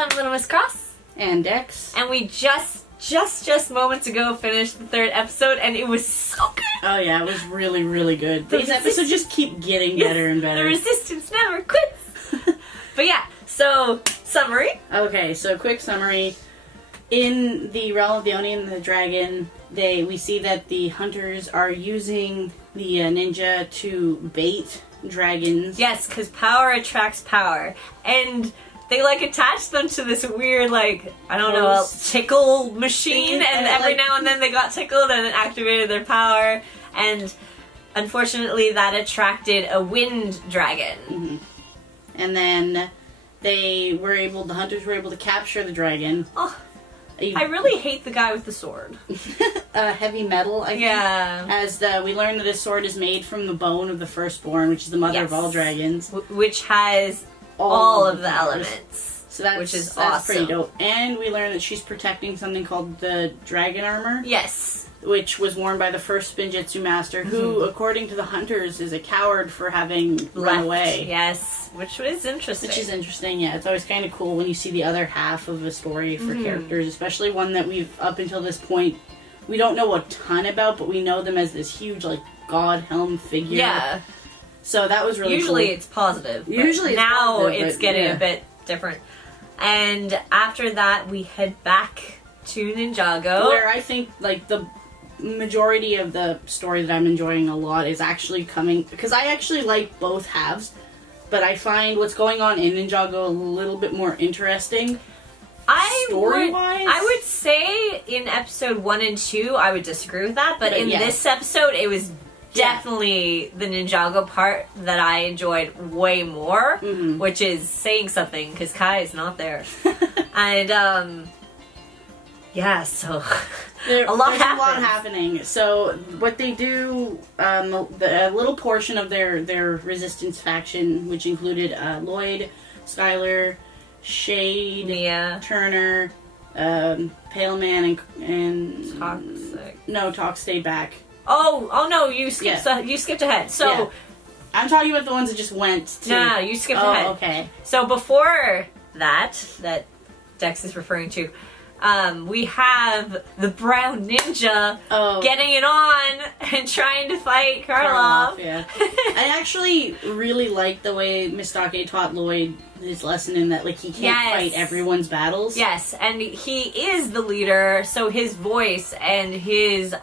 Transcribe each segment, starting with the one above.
I'm Little Miss Cross. And Dex. And we just moments ago finished the 3rd episode, and it was so good. Oh yeah, it was really, really good. These episodes just keep getting better and better. The resistance never quits. But yeah, so, summary. Okay, so quick summary. In the realm of the Oni and the Dragon, we see that the hunters are using the ninja to bait dragons. Yes, because power attracts power. And they, attached them to this weird, I don't know, tickle machine, and every now and then they got tickled and it activated their power, and unfortunately that attracted a wind dragon. Mm-hmm. And then the hunters were able to capture the dragon. Oh, I really hate the guy with the sword. Heavy metal, I think. Yeah. As we learn that his sword is made from the bone of the firstborn, which is the mother of all dragons. Which has all of the elements. So that's, which is that's awesome. pretty dope. And we learn that she's protecting something called the dragon armor. Yes. Which was worn by the first Spinjitzu master, who, according to the hunters, is a coward for having run away. Yes, which is interesting. Yeah. It's always kind of cool when you see the other half of a story for characters, especially one that we've, up until this point, we don't know a ton about, but we know them as this huge, god helm figure. Yeah. So that was really Usually cool. it's positive. Usually it's now positive, it's getting a bit different. And after that, we head back to Ninjago. Where I think, the majority of the story that I'm enjoying a lot is actually coming, because I actually like both halves, but I find what's going on in Ninjago a little bit more interesting. Story-wise? I would say in episode 1 and 2, I would disagree with that, but in this episode, it was definitely the Ninjago part that I enjoyed way more, which is saying something, because Kai is not there. And, so... There's a lot happening. So what they do, a little portion of their resistance faction, which included Lloyd, Skylar, Shade, Mia, Turner, Pale Man, and Toxic. No, Tox stayed back. Oh no! You skipped ahead. So I'm talking about the ones that just went to. No, you skipped ahead. Oh, okay. So before that Dex is referring to. We have the brown ninja getting it on and trying to fight Karloff. Yeah. I actually really like the way Mistake taught Lloyd his lesson in that, he can't fight everyone's battles. Yes, and he is the leader, so his voice and his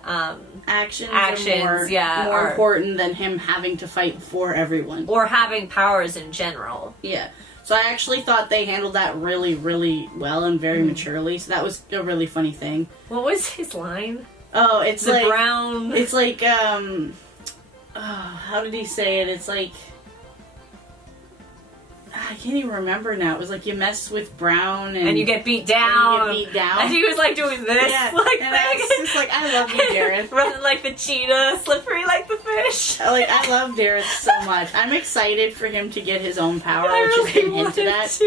actions are more important than him having to fight for everyone. Or having powers in general. Yeah. So I actually thought they handled that really, really well and very maturely. So that was a really funny thing. What was his line? Oh, it's the brown... It's how did he say it? It's I can't even remember now. It was you mess with Brown and you get beat down. And he was doing this. Yeah. And I was just I love you, Dareth. Running like the cheetah, slippery like the fish. I love Dareth so much. I'm excited for him to get his own power, which really has been hinted at.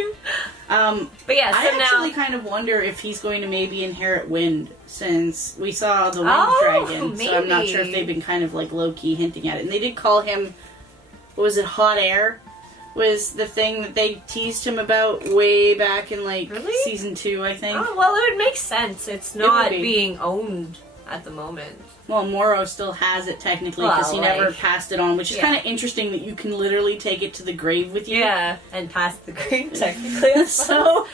But yeah, so I actually kind of wonder if he's going to maybe inherit Wind, since we saw the Wind Dragon. Maybe. So I'm not sure if they've been kind of low-key hinting at it. And they did call him, what was it, Hot Air? Was the thing that they teased him about way back in season 2, I think. Oh, well, it would make sense. It's not being owned at the moment. Well, Moro still has it technically because he never passed it on, which is kind of interesting that you can literally take it to the grave with you. Yeah, and pass the grave technically. So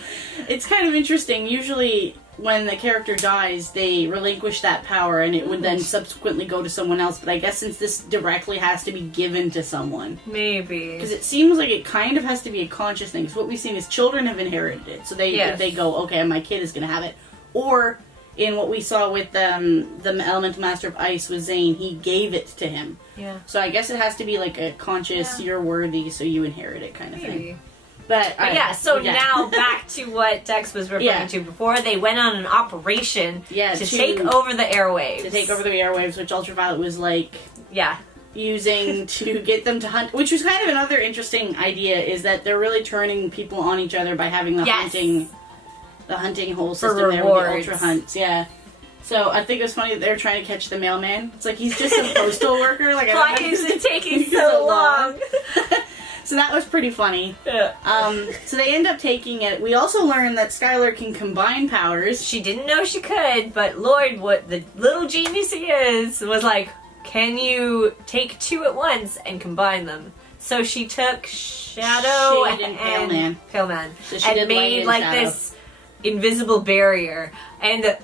it's kind of interesting. Usually when the character dies, they relinquish that power and it would then subsequently go to someone else. But I guess since this directly has to be given to someone. Maybe. Because it seems like it kind of has to be a conscious thing. Because what we've seen is children have inherited it. So they go, okay, my kid is going to have it. Or in what we saw with the Elemental Master of Ice with Zane, he gave it to him. Yeah. So I guess it has to be a conscious, you're worthy, so you inherit it kind of thing. But now back to what Dex was referring to before. They went on an operation to take over the airwaves. To take over the airwaves, which Ultraviolet was using to get them to hunt. Which was kind of another interesting idea, is that they're really turning people on each other by having the hunting whole system there with the Ultra Hunts. Yeah. So I think it was funny that they're trying to catch the mailman. It's he's just a postal worker. Why is it taking so long? So that was pretty funny. Yeah. So they end up taking it. We also learned that Skylar can combine powers. She didn't know she could, but Lloyd, what the little genius he is, was like, can you take two at once and combine them? So she took Shadow Shade and Pale Man. Pale Man. So she and did made Light like and Shadow. this invisible barrier. And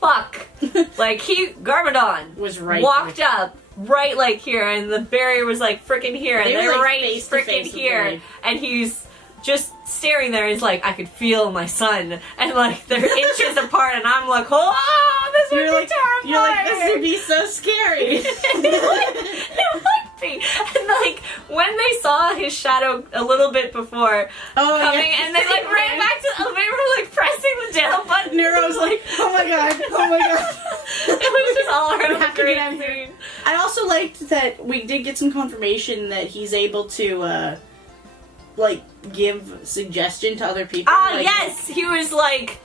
fuck. Like Garmadon Was right walked there. up right like here, and the barrier was like freaking here, and They were, they're like, right face to freaking face with here. Lloyd. And he's just staring there. He's like, I could feel my son, and like they're inches apart, and I'm like, oh, this would be terrifying. You're like, this would be so scary. It would be. And like when they saw his shadow a little bit before coming, yeah. and they like ran back to the elevator, like pressing the down button. Nero's like, oh my god. It was just all around have a to great get out of here. scene. I also liked that we did get some confirmation that he's able to, like, give suggestion to other people. Ah, like, yes! He was like,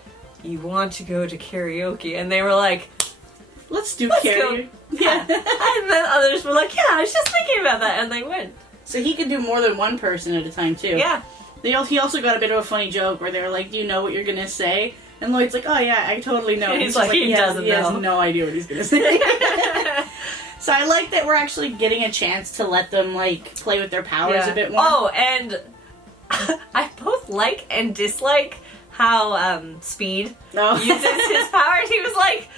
you want to go to karaoke? And they were like, let's do Let's karaoke. go. Yeah. and then others were like, yeah, I was just thinking about that. And they went. So he could do more than one person at a time, too. Yeah. He also got a bit of a funny joke where they were like, do you know what you're gonna say? And Lloyd's like, oh yeah, I totally know. He's He's like, he has doesn't know. no idea what he's gonna say. So I like that we're actually getting a chance to let them, like, play with their powers a bit more. Oh, and I both like and dislike how Speed uses his powers. He was like,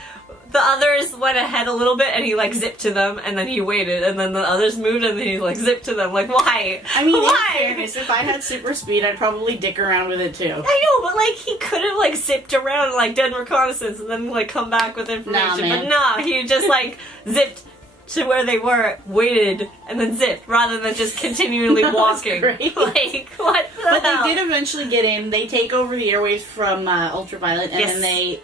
the others went ahead a little bit and he like zipped to them and then he waited and then the others moved and then he like zipped to them. Like, why? I mean, why? in fairness, if I had super speed, I'd probably dick around with it too. I know, but like he could have like zipped around and like done reconnaissance and then like come back with information. man. But nah, he just like zipped to where they were, waited, and then zipped, rather than just continually That was walking. great. Like, what the But hell? they did eventually get in. They take over the airwaves from Ultraviolet, and Yes. then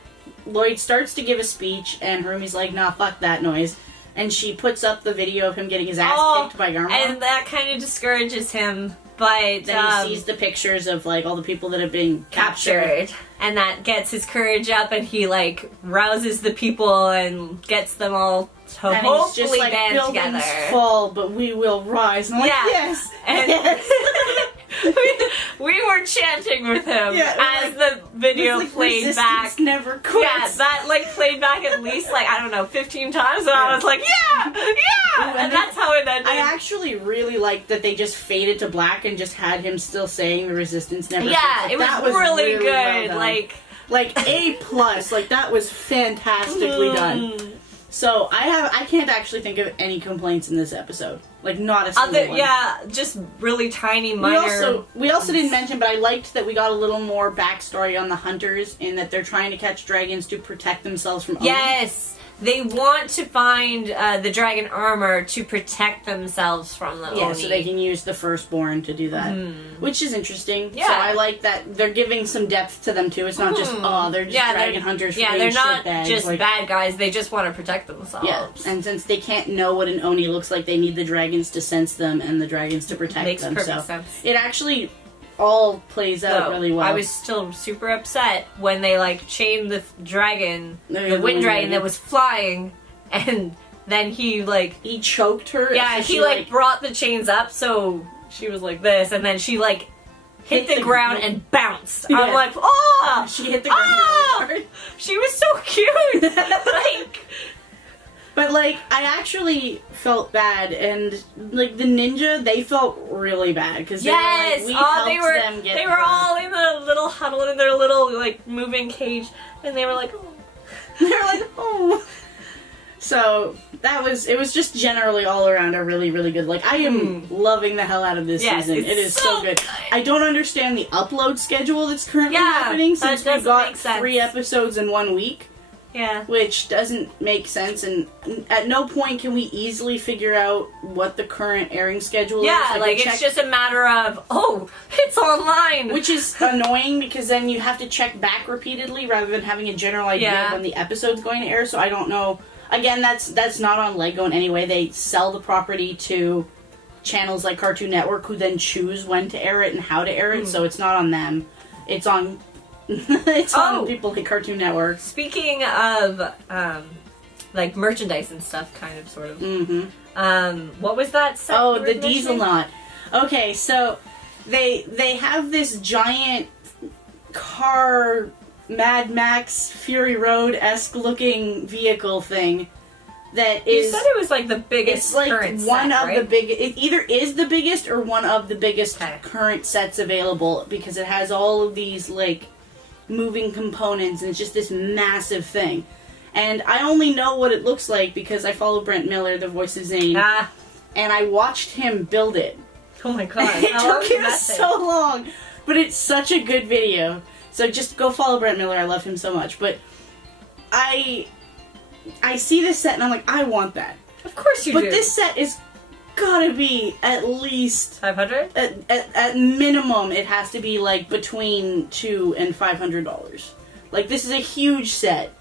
Lloyd starts to give a speech, and Harumi's like, nah, fuck that noise. And she puts up the video of him getting his ass kicked by Garmadon. And that kind of discourages him, but Then he sees the pictures of, like, all the people that have been captured. and that gets his courage up, and he like rouses the people and gets them all to And he's hopefully just like, band buildings together. fall, but we will rise. And I'm like, Yeah. yes! And yes! we were chanting with him Yeah, as the video It's like played resistance back. never quits. Yeah, that like played back at least like, I don't know, 15 times, and I was like, yeah! Ooh, And that's how it ended. I actually really liked that they just faded to black and just had him still saying the resistance never quits. Yeah, Like, it was, that really well good. done. Like A+, like that was fantastically done. So I can't actually think of any complaints in this episode. Like not a single one. Yeah, just really tiny minor. We also didn't mention, but I liked that we got a little more backstory on the hunters in that they're trying to catch dragons to protect themselves from Oni. Yes, they want to find the dragon armor to protect themselves from the Yeah, Oni. so they can use the firstborn to do that, which is interesting. Yeah. So I like that they're giving some depth to them too. It's not just they're just dragon hunters. Yeah, for they're being not shitbags. just like, bad guys. They just want to protect themselves. Yeah, and since they can't know what an Oni looks like, they need the dragons to sense them and the dragons to protect Makes them. perfect So sense. it actually all plays out So, really well. I was still super upset when they like chained the dragon, the wind dragon that was flying, and then he like he choked her. yeah, so he she, like brought the chains up, so she was like this, and then she like hit the ground and bounced. Yeah. I'm like, oh, she hit the ground really hard. She was so cute. Like, But like, I actually felt bad, and like the ninja, they felt really bad because yes, we helped they were them get they were her. all in a little huddle in their little like moving cage, and they were like, oh. They're like, oh. So it was just generally all around a really, really good. Like, I am loving the hell out of this Yes, season. it's It is so so good. good. I don't understand the upload schedule that's currently Yeah, happening that since we doesn't got make sense. 3 episodes in 1 week, Yeah. which doesn't make sense. And at no point can we easily figure out what the current airing schedule Yeah, is. like we it's check- just a matter of, oh, it's online. Which is annoying because then you have to check back repeatedly rather than having a general idea Yeah. of when the episode's going to air. So I don't know. Again, that's not on Lego in any way. They sell the property to channels like Cartoon Network, who then choose when to air it and how to air it. So it's not on them. It's on on people like Cartoon Network. Speaking of like merchandise and stuff, kind of, sort of. Mm-hmm. What was that? Set Oh, you were the Diesel mentioning? Knot. Okay, so they have this giant car, Mad Max Fury Road-esque looking vehicle thing that is... You said it was like the biggest It's like current one set, of right? the big... It either is the biggest or one of the biggest Okay. current sets available, because it has all of these, like, moving components, and it's just this massive thing. And I only know what it looks like because I follow Brent Miller, the voice of Zane, and I watched him build it. Oh my god. It took him so long, but it's such a good video. So just go follow Brent Miller. I love him so much. But I see this set and I'm like, I want that. Of course you do. But this set is gotta be at least 500? At minimum, it has to be like between $200 and $500. Like, this is a huge set.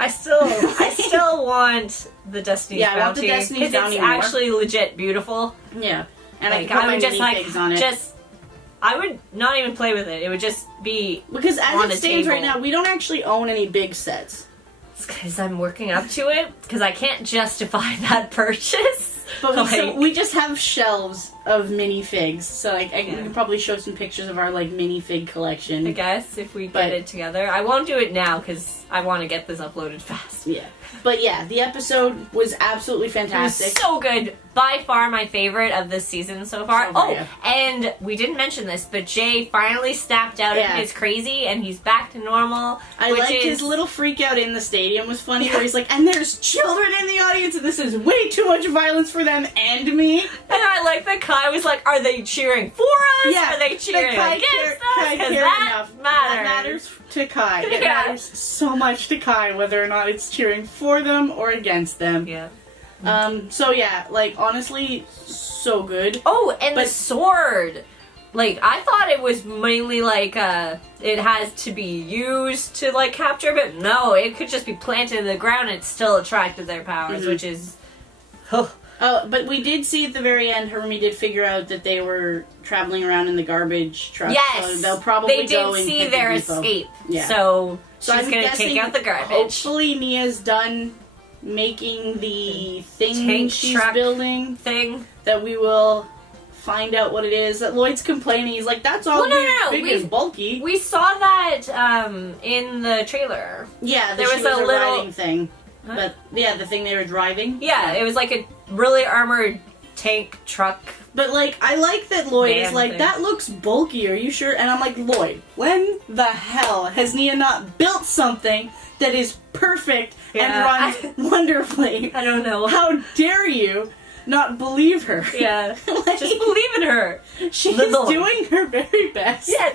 I still want the Destiny's Bounty. I want the Destiny's Bounty it's more. actually legit beautiful. Yeah, and Like, I would could put my minifigs on it. I would not even play with it. It would just be because as on it a stands table. right now, we don't actually own any big sets. It's because I'm working up to it, because I can't justify that purchase. But we just have shelves of minifigs, so like we Yeah. can probably show some pictures of our like minifig collection. I guess, if we But- get it together. I won't do it now, because I want to get this uploaded fast. Yeah, but yeah, the episode was absolutely It was fantastic. so good. By far my favorite of this season so far. So far, Oh, yeah. and we didn't mention this, but Jay finally snapped out Yeah. of his crazy and he's back to normal. I which liked is, his little freak out in the stadium was funny, where he's like, and there's children in the audience, and this is way too much violence for them and me. And I like that Kai was like, are they cheering for us? Yeah, Are they cheering Kai against cared us? 'Cause cared that enough. matters. That matters to Kai. It Yeah. matters so much to Kai whether or not it's cheering for them or against them. Yeah. So yeah, like, honestly, so good. Oh, and But- the sword. Like, I thought it was mainly like, it has to be used to, like, capture, but no, it could just be planted in the ground and it still attracted their powers, Mhm. which is... But we did see at the very end, Hermie did figure out that they were traveling around in the garbage truck. Yes! So they'll probably they go did and see hit their the depot. escape. Yeah. So she's I'm gonna guessing take out the garbage. Hopefully Nia's done making the thing Tank she's truck building, thing. that we will find out what it is. That Lloyd's complaining. He's like, that's all Well, no, big and bulky. We saw that in the trailer. Yeah, there she was a little- riding thing. Huh? But yeah, the thing they were driving. Yeah, it was like a really armored tank truck. But like, I like that Lloyd is Van like, thing. that looks bulky, are you sure? And I'm like, Lloyd, when the hell has Nia not built something that is perfect Yeah. and runs wonderfully? I don't know. How dare you not believe her? Yeah. Like, Just believe in her. she's Little. doing her very best. Yes.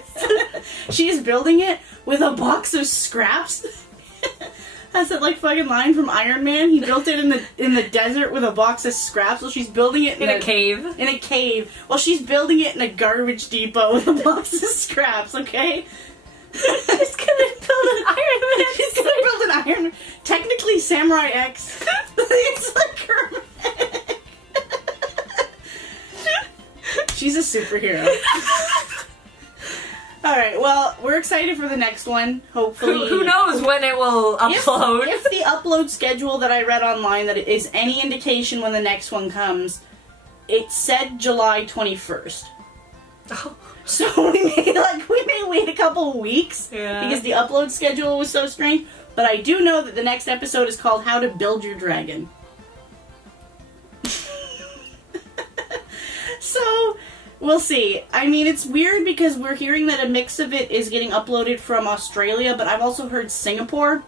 She's building it with a box of scraps. That's that like fucking line from Iron Man. He built it in the desert with a box of scraps. Well, she's building it In a cave. In a cave. Well, she's building it in a garbage depot with a box of scraps. Okay. She's gonna build an Iron Man. She's gonna build an Iron Man. Technically, Samurai X. It's like her. She's a superhero. Alright, well, we're excited for the next one. Hopefully. Who knows when it will upload? If the upload schedule that I read online that it is any indication when the next one comes, it said July 21st. Oh. So we may wait a couple weeks Yeah. because the upload schedule was so strange. But I do know that the next episode is called How to Build Your Dragon. So, we'll see. I mean, it's weird because we're hearing that a mix of it is getting uploaded from Australia, but I've also heard Singapore.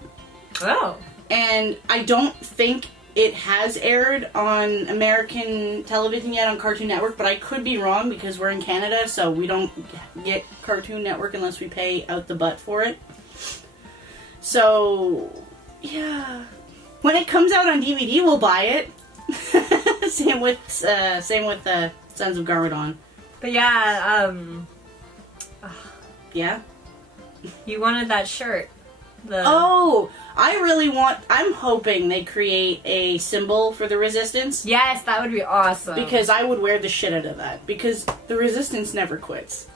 Oh. And I don't think it has aired on American television yet on Cartoon Network, but I could be wrong because we're in Canada, so we don't get Cartoon Network unless we pay out the butt for it. So, yeah. When it comes out on DVD, we'll buy it. Same with Sons of Garmadon. But yeah, Yeah? you wanted that shirt. Oh! I'm hoping they create a symbol for the Resistance. Yes, that would be awesome. Because I would wear the shit out of that. Because the Resistance never quits.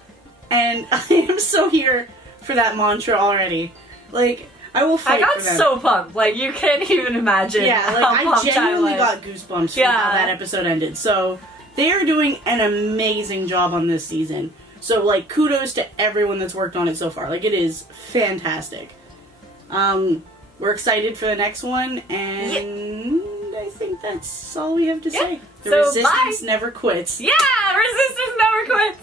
And I am so here for that mantra already. Like, I will fight I got for them. so pumped. Like, you can't even imagine Yeah, like, how I pumped genuinely was. got goosebumps from Yeah. how that episode ended. So, They are doing an amazing job on this season. So, like, kudos to everyone that's worked on it so far. Like, it is fantastic. We're excited for the next one, and I think that's all we have to say. The Resistance never quits. Yeah, Resistance never quits.